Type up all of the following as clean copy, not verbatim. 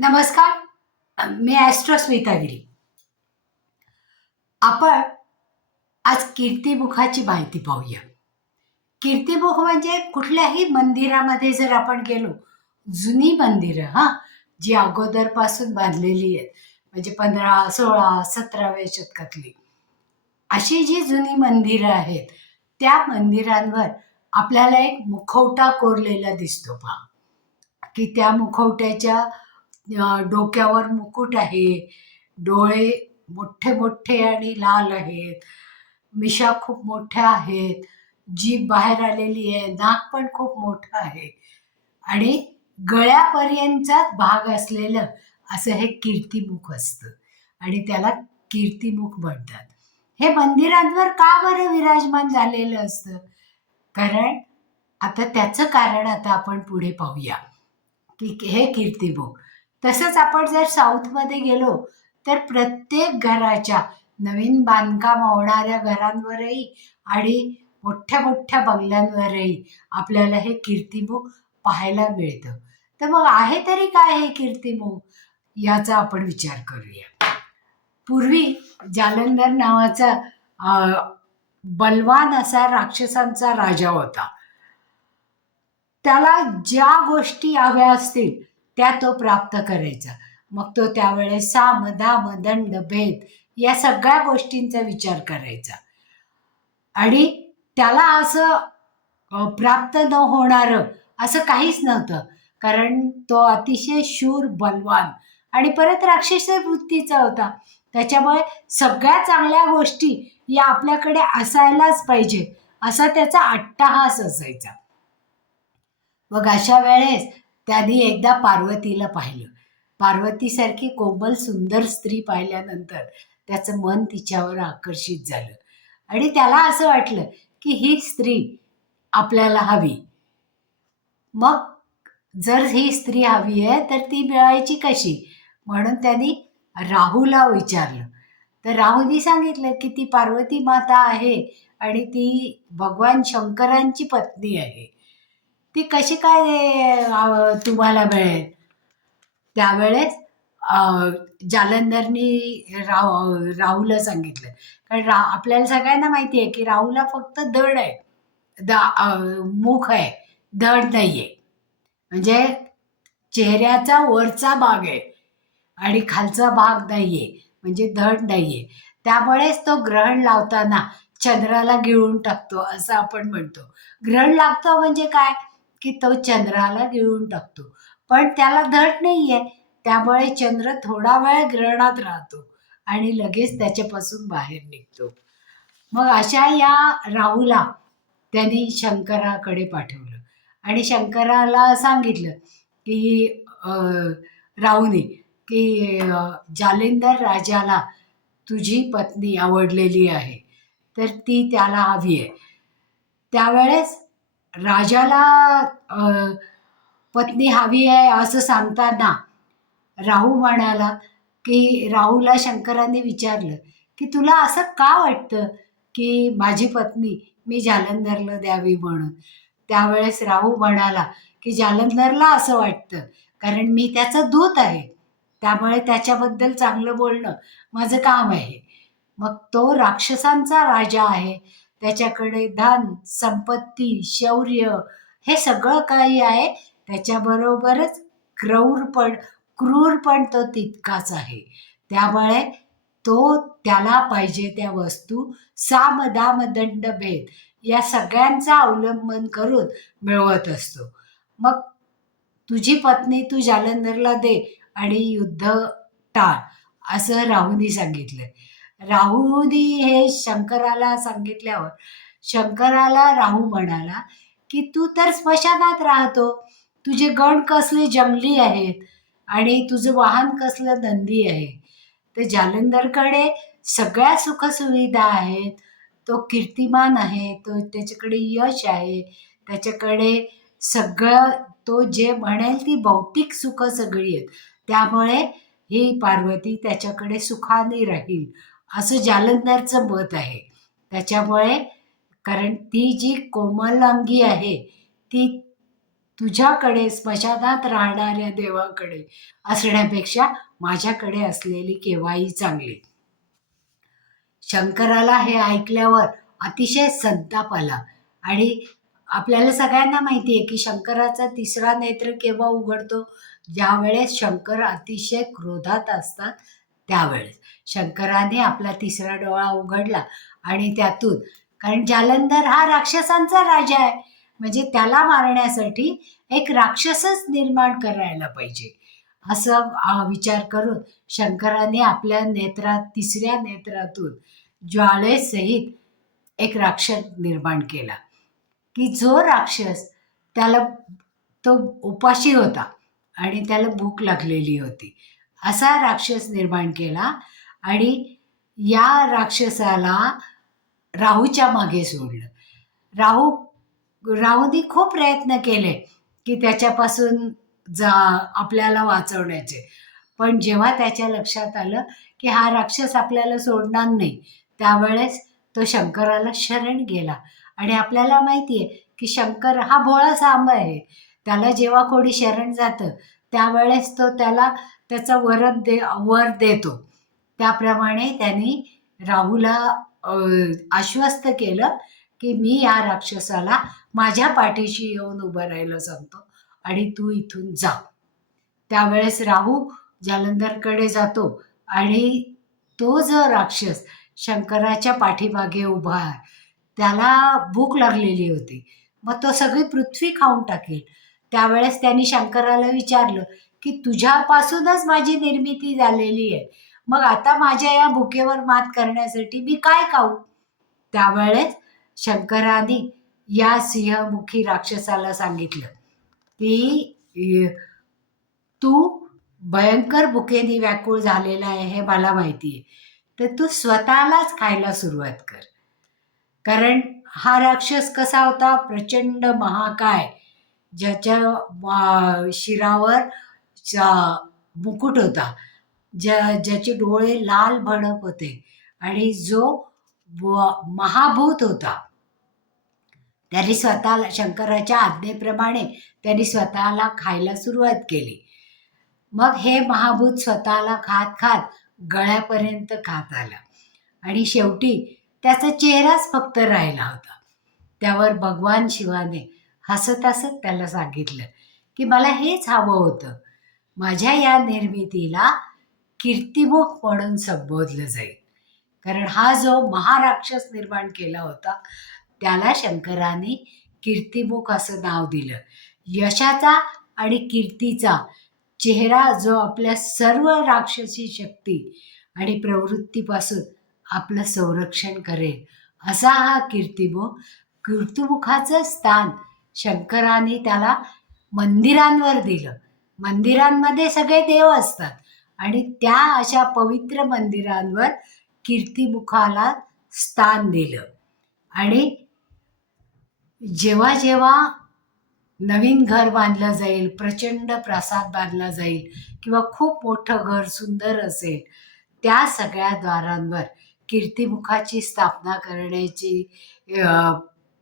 नमस्कार. मी ॲस्ट्रो स्मितागिरी. आपण आज कीर्तिमुखाची माहिती पाहूया. कीर्तिमुख म्हणजे कुठल्याही मंदिरामध्ये जर आपण गेलो, जुनी मंदिरं जी अगोदरपासून बांधलेली आहेत, म्हणजे 15, 16, 17व्या शतकातली. अशी जी जुनी मंदिरं आहेत, त्या मंदिरांवर आपल्याला एक मुखवटा कोरलेला दिसतो पहा, की त्या मुखवट्याच्या डोक्यावर मुकुट आहे, डोळे मोठे-मोठे आणि लाल आहेत, मिशा खूप मोठ्या आहेत, जीभ बाहेर आलेली आहे, नाक पण खूप मोठं आहे आणि गळ्यापर्यंतचाच भाग असलेलं असं हे कीर्तिमुख असतं आणि त्याला कीर्तिमुख म्हणतात. हे मंदिरांवर का बरं विराजमान झालेलं असतं? कारण आता त्याचं कारण आता आपण पुढे पाहूया, की हे कीर्तिमुख. तसंच आपण जर साऊथमध्ये गेलो, तर प्रत्येक घराच्या नवीन बांधकाम होणाऱ्या घरांवरही आणि मोठ्या-मोठ्या बंगल्यांवरही आपल्याला हे कीर्तिमुख पाहायला मिळतं. तर मग आहे तरी काय हे कीर्तिमुख? याचा आपण विचार करूया. पूर्वी जालंधर नावाचा बलवान असा राक्षसांचा राजा होता. त्याला ज्या गोष्टी हव्या असतील त्या तो प्राप्त करायचा. मग तो त्यावेळेस साम, दाम, दंड, भेद या सगळ्या गोष्टींचा विचार करायचा आणि त्याला असं प्राप्त न होणारं असं काहीच नव्हतं. कारण तो अतिशय शूर, बलवान आणि परत राक्षस वृत्तीचा होता. त्याच्यामुळे सगळ्या चांगल्या गोष्टी या आपल्याकडे असायलाच पाहिजे असा त्याचा अट्टाहास असायचा. मग अशा वेळेस त्यांनी एकदा पार्वतीला पाहिलं. पार्वतीसारखी कोमल सुंदर स्त्री पाहिल्यानंतर त्याचं मन तिच्यावर आकर्षित झालं आणि त्याला असं वाटलं की ही स्त्री आपल्याला हवी. मग जर ही स्त्री हवी आहे तर ती मिळायची कशी? म्हणून त्यांनी राहूला विचारलं. तर राहूनी सांगितलं की ती पार्वती माता आहे आणि ती भगवान शंकरांची पत्नी आहे. ती कशी काय तुम्हाला मिळेल? त्यावेळेस जालंधरनी राहूला सांगितलं. कारण आपल्याला सगळ्यांना माहिती आहे की राहूला फक्त धड आहे, मुख आहे, धड नाहीये. म्हणजे चेहऱ्याचा वरचा भाग आहे आणि खालचा भाग नाहीये, म्हणजे धड नाहीये. त्यामुळेच तो ग्रहण लावताना चंद्राला गिळून टाकतो असं आपण म्हणतो. ग्रहण लागतं म्हणजे काय, की तो चंद्राला गिळून टाकतो. पण त्याला धड नाहीये, त्यामुळे चंद्र थोडा वेळ ग्रहणात राहतो आणि लगेच त्याच्यापासून बाहेर निघतो. मग अशा या राहूला त्यांनी शंकराकडे पाठवलं आणि शंकराला सांगितलं की राहूने की जालिंदर राजाला तुझी पत्नी आवडलेली आहे, तर ती त्याला हवी आहे. त्यावेळेस राजाला पत्नी हवी आहे असं सांगताना राहू म्हणाला की राहूला शंकराने विचारलं की तुला असं का वाटतं की माझी पत्नी मी जालंधरला द्यावी म्हणून? त्यावेळेस राहू म्हणाला की जालंधरला असं वाटतं कारण मी त्याचा दूत आहे, त्यामुळे त्याच्याबद्दल चांगलं बोलणं माझं काम आहे. मग तो राक्षसांचा राजा आहे, त्याच्याकडे धन, संपत्ती, शौर्य हे सगळं काही आहे. त्याच्याबरोबरच क्रूर पण तो तितकाच आहे. त्यामुळे तो त्याला पाहिजे त्या वस्तू साम, दाम, दंड, भेद या सगळ्यांचा अवलंबन करून मिळवत असतो. मग तुझी पत्नी तू जालंधरला दे आणि युद्ध टाळ असं राहूनी सांगितलं. राहूनी हे शंकराला सांगितल्यावर शंकराला राहू म्हणाला की तू तर स्मशानात राहतो, तुझे गण कसले जंगली आहेत आणि तुझं वाहन कसलं नंदी आहे. तर जालंधरकडे सगळ्या सुखसुविधा आहेत, तो कीर्तिमान आहे, तो त्याच्याकडे यश आहे, त्याच्याकडे सगळं तो जे म्हणेल ती भौतिक सुख सगळी आहेत. त्यामुळे ही पार्वती त्याच्याकडे सुखाने राहील असं जालंधरचं मत आहे. त्याच्यामुळे कारण ती जी कोमलांगी आहे ती तुझ्याकडे स्मशानात राहणाऱ्या देवाकडे असण्यापेक्षा माझ्याकडे असलेली केव्हाही चांगली. शंकराला हे ऐकल्यावर अतिशय संताप आला. आणि आपल्याला सगळ्यांना माहिती आहे की शंकराचा तिसरा नेत्र केव्हा उघडतो? ज्यावेळेस शंकर अतिशय क्रोधात असतात त्यावेळेस. शंकराने आपला तिसरा डोळा उघडला आणि त्यातून, कारण जालंधर हा राक्षसांचा राजा आहे, म्हणजे त्याला मारण्यासाठी एक राक्षसच निर्माण करायला पाहिजे असं विचार करून शंकराने आपल्या नेत्रात, तिसऱ्या नेत्रातून ज्वाळेसहित एक राक्षस निर्माण केला, की जो राक्षस, त्याला तो उपाशी होता आणि त्याला भूक लागलेली होती, असा राक्षस निर्माण केला. आणि या राक्षसाला राहूच्या मागे सोडलं. राहूने खूप प्रयत्न केले की त्याच्यापासून आपल्याला वाचवण्याचे. पण जेव्हा त्याच्या लक्षात आलं की हा राक्षस आपल्याला सोडणार नाही, त्यावेळेस तो शंकराला शरण गेला. आणि आपल्याला माहिती आहे की शंकर हा भोळा सांब आहे. त्याला जेव्हा कोणी शरण जातं त्यावेळेस तो त्याला त्याचा वर देतो. त्याप्रमाणे त्यांनी राहूला आश्वस्त केलं की मी या राक्षसाला माझ्या पाठीशी येऊन उभं राहायला सांगतो आणि तू इथून जा. त्यावेळेस राहू जालंधरकडे जातो आणि तो जो राक्षस शंकराच्या पाठीमागे उभा आहे त्याला भूक लागलेली होती, मग तो सगळी पृथ्वी खाऊन टाकेल. त्यावेळेस त्यांनी शंकराला विचारलं की तुझ्यापासूनच माझी निर्मिती झालेली आहे, मग आता माझ्या या भुकेवर मात करण्यासाठी मी काय खाऊ? त्यावेळेस शंकराने या सिंहमुखी राक्षसाला सांगितलं की तू भयंकर भुकेने व्याकुळ झालेला आहे हे मला माहिती आहे, तर तू स्वतःलाच खायला सुरुवात कर. कारण हा राक्षस कसा होता? प्रचंड महाकाय, ज्याच्या शिरावर मुकुट होता, ज्याचे डोळे लाल भडक होते आणि जो महाभूत होता. त्यांनी स्वतःला, शंकराच्या आज्ञेप्रमाणे त्यांनी स्वतःला खायला सुरुवात केली. मग हे महाभूत स्वतःला खात खात गळ्यापर्यंत खात आला आणि शेवटी त्याचा चेहराच फक्त राहिला होता. त्यावर भगवान शिवाने हसत हसत त्याला सांगितलं की मला हेच हवं होतं, माझ्या या निर्मितीला कीर्तिमुख म्हणून संबोधलं जाईल. कारण हा जो महाराक्षस निर्माण केला होता त्याला शंकराने कीर्तिमुख असं नाव दिलं. यशाचा आणि कीर्तीचा चेहरा जो आपल्या सर्व राक्षसी शक्ती आणि प्रवृत्तीपासून आपलं संरक्षण करेल, असा हा कीर्तिमुख. कीर्तिमुखाचं स्थान शंकराने त्याला मंदिरांवर दिलं. मंदिरांमध्ये सगळे देव असतात आणि त्या अशा पवित्र मंदिरांवर कीर्तिमुखाला स्थान दिलं. आणि जेव्हा जेव्हा नवीन घर बांधलं जाईल, प्रचंड प्रासाद बांधला जाईल किंवा खूप मोठं घर सुंदर असेल, त्या सगळ्या द्वारांवर कीर्तिमुखाची स्थापना करण्याची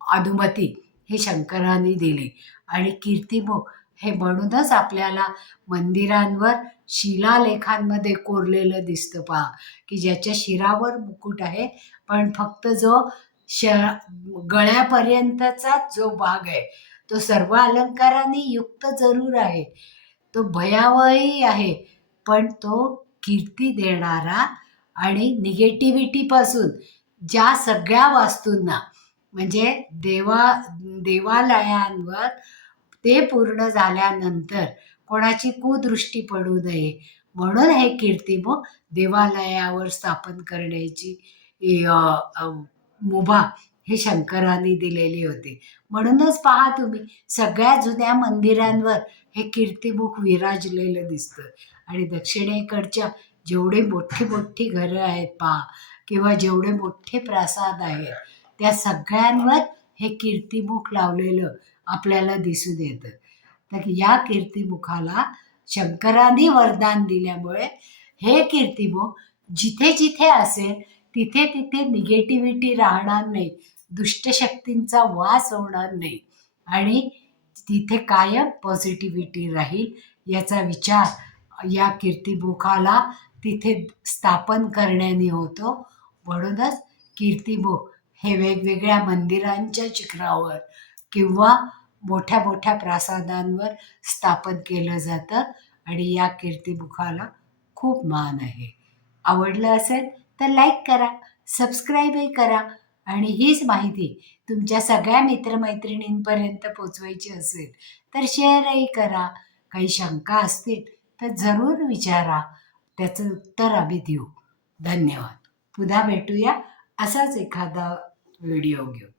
अनुमती ही शंकराने दिली. आणि कीर्तिमुख हे म्हणूनच आपल्याला मंदिरांवर शिलालेखांमध्ये कोरलेलं दिसतं पहा, की ज्याच्या शिरावर मुकुट आहे पण फक्त जो गळ्यापर्यंतचा जो भाग आहे तो सर्व अलंकारांनी युक्त जरूर आहे, तो भयावही आहे, पण तो कीर्ती देणारा आणि निगेटिव्हिटीपासून ज्या सगळ्या वास्तूंना, म्हणजे देवालयांवर ते पूर्ण झाल्यानंतर कोणाची कुदृष्टी पडू नये म्हणून हे कीर्तिमुख देवालयावर स्थापन करण्याची मुभा हे शंकराने दिलेली होती. म्हणूनच पहा तुम्ही सगळ्या जुन्या मंदिरांवर हे कीर्तिमुख विराजलेलं दिसतं. आणि दक्षिणेकडच्या जेवढे मोठी मोठी घरं आहेत पहा, किंवा जेवढे मोठे प्रासाद आहेत, त्या सगळ्यांवर हे कीर्तिमुख लावलेलं आपल्याला दिसून येतं. तर या कीर्तिमुखाला शंकराने वरदान दिल्यामुळे हे कीर्तिमुख जिथे जिथे असेल तिथे तिथे निगेटिव्हिटी राहणार नाही, दुष्टशक्तींचा वास होणार नाही आणि तिथे कायम पॉझिटिव्हिटी राहील याचा विचार या कीर्तिबोखाला तिथे स्थापन करण्याने होतो. म्हणूनच कीर्तिबोख हे वेगवेगळ्या मंदिरांच्या शिखरावर किंवा मोठ्या मोठ्या प्रासादांवर स्थापन केलं जातं आणि या कीर्तिमुखाला खूप मान आहे. आवडलं असेल तर लाईक करा, सबस्क्राईबही करा आणि हीच माहिती तुमच्या सगळ्या मित्रमैत्रिणींपर्यंत पोचवायची असेल तर शेअरही करा. काही शंका असतील तर जरूर विचारा, त्याचं उत्तर आम्ही देऊ. धन्यवाद. पुन्हा भेटूया असाच एखादा व्हिडिओ घेऊन.